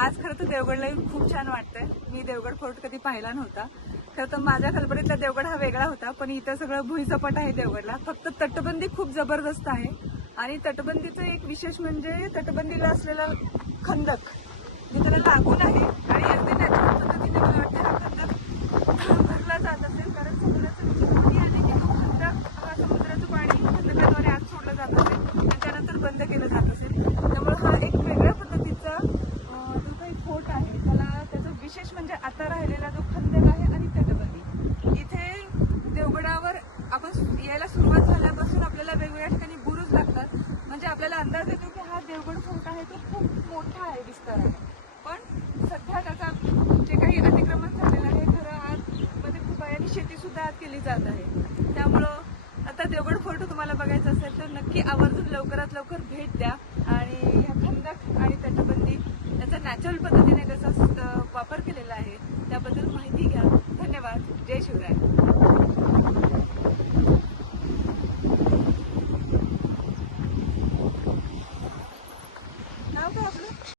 आज खरं तर देवगडला येऊन खूप छान वाटतंय. मी देवगड फोर्ट कधी पाहिला नव्हता. खरं तर माझ्या कल्पनेतला देवगड हा वेगळा होता, पण इथं सगळं भुईसपाट आहे देवगडला. फक्त तटबंदी खूप जबरदस्त आहे आणि तटबंदीचं एक विशेष म्हणजे तटबंदीला असलेला खंदक जे त्याला लागून आहे आणि अगदी नॅचरल पद्धतीने मला वाटतं हा खंदक भरला जात असेल, कारण समुद्राचं किती आहे की तो खंदक हा समुद्राचं पाणी खंदकाद्वारे आत सोडलं जात असेल आणि त्यानंतर बंद केलं जात असेल. त्यामुळे हा एक वेगळ्या पद्धतीचा जो काही फोर्ट आहे त्याचं विशेष म्हणजे आता राहिलेला जो खंदक आहे आणि तटबंदी. इथे देवगडावर आपण यायला सुरुवात झाल्यापासून आपल्याला वेगवेगळ्या ठिकाणी बुरुज लागतात, म्हणजे आपल्याला अंदाज येतो की हा देवगड फोर्ट आहे तो खूप मोठा आहे विस्ताराने. पण सध्या त्याचा जे काही अतिक्रमण झालेलं आहे, खरं आतमध्ये खूप आहे आणि शेती सुद्धा आत केली जात आहे. त्यामुळं आता देवगड फोर्ट तुम्हाला बघायचं असेल तर नक्की आवर्जून लवकरात लवकर भेट द्या आणि ह्या खंदक आणि तटबंदी त्याचा नॅचरल पद्धतीने कसा वापर केलेला आहे त्याबद्दल माहिती घ्या. धन्यवाद. जय शिवराय.